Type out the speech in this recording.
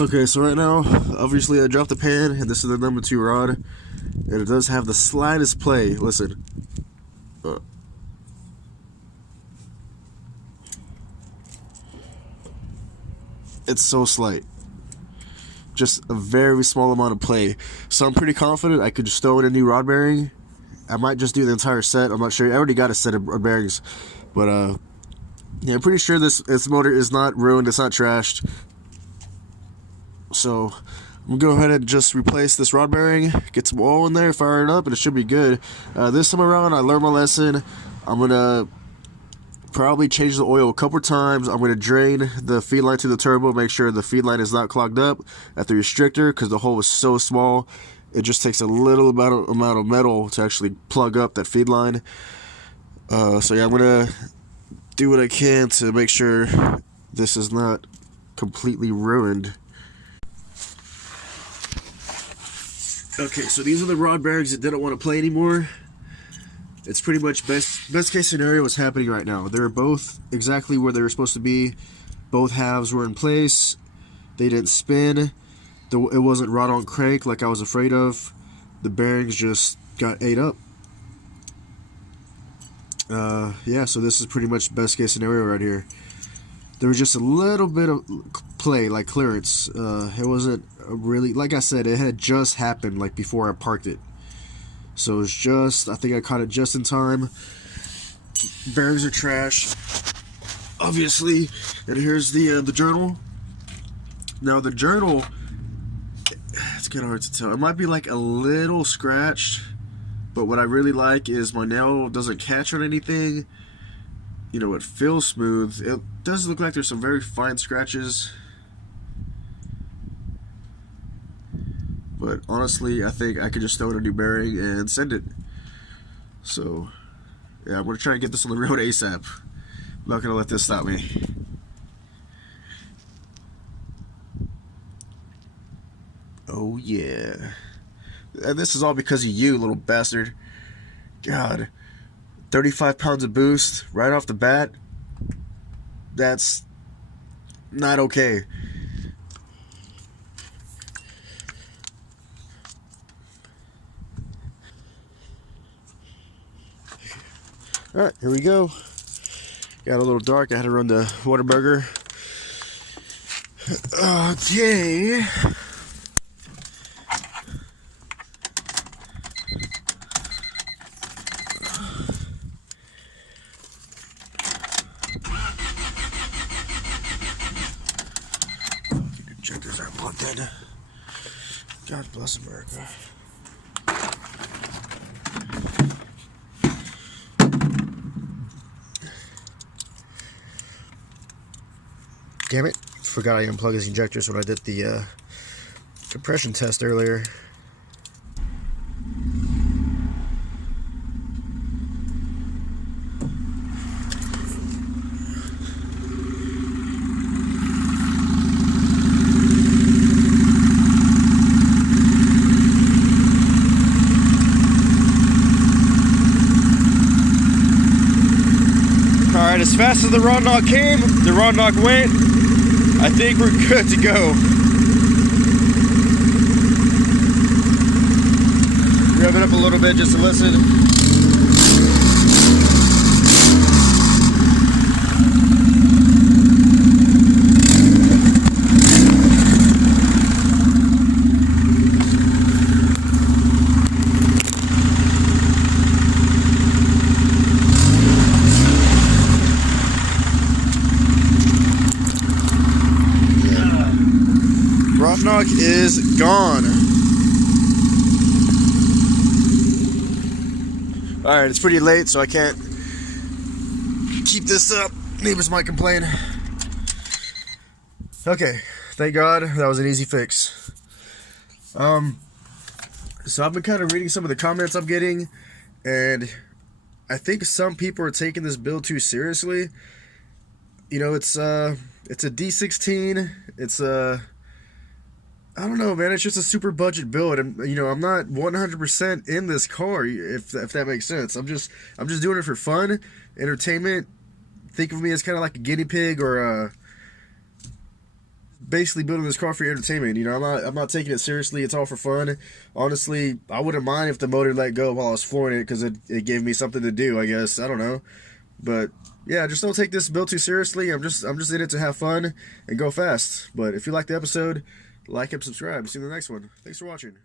Okay, so right now, obviously I dropped the pan, and this is the number 2 rod, and it does have the slightest play. Listen. It's so slight. Just a very small amount of play. So I'm pretty confident I could just throw in a new rod bearing. I might just do the entire set. I'm not sure. I already got a set of rod bearings. But, yeah, I'm pretty sure this motor is not ruined. It's not trashed. So I'm going to go ahead and just replace this rod bearing, get some oil in there, fire it up, and it should be good. This time around, I learned my lesson. I'm going to probably change the oil a couple times. I'm going to drain the feed line to the turbo, make sure the feed line is not clogged up at the restrictor, because the hole is so small. It just takes a little amount of metal to actually plug up that feed line. So yeah, I'm going to do what I can to make sure this is not completely ruined. Okay, so these are the rod bearings that didn't want to play anymore. It's pretty much best case scenario what's happening right now. They're both exactly where they were supposed to be. Both halves were in place. They didn't spin. It wasn't rod on crank like I was afraid of. The bearings just got ate up. Yeah, so this is pretty much best case scenario right here. There was just a little bit of play, like clearance. It wasn't really, like I said, it had just happened like before I parked it. So it was just, I think I caught it just in time. Bearings are trash, obviously. And here's the journal. Now the journal, it's kind of hard to tell. It might be like a little scratched, but what I really like is my nail doesn't catch on anything. You know, it feels smooth. It does look like there's some very fine scratches. But honestly, I think I could just throw in a new bearing and send it. So, yeah, I'm going to try and get this on the road ASAP. I'm not going to let this stop me. Oh, yeah. And this is all because of you, little bastard. God. 35 pounds of boost right off the bat. That's not okay. Alright, here we go. Got a little dark. I had to run the Whataburger. Okay. Injectors are plugged in. God bless America. Damn it. Forgot I unplugged his injectors when I did the compression test earlier. Alright, as fast as the rod knock came, the rod knock went. I think we're good to go. Rev it up a little bit just to listen. Rod knock is gone. Alright, it's pretty late, so I can't keep this up. Neighbors might complain. Okay, thank God that was an easy fix. So I've been kind of reading some of the comments I'm getting, and I think some people are taking this build too seriously. You know, it's a D16. It's a, I don't know, man. It's just a super budget build, and you know, I'm not 100% in this car, if that makes sense. I'm just doing it for fun, entertainment. Think of me as kind of like a guinea pig or a basically building this car for your entertainment. You know, I'm not taking it seriously. It's all for fun. Honestly, I wouldn't mind if the motor let go while I was flooring it, because it gave me something to do, I guess. I don't know. But yeah, just don't take this build too seriously. I'm just in it to have fun and go fast. But if you like the episode, like and subscribe. See you in the next one. Thanks for watching.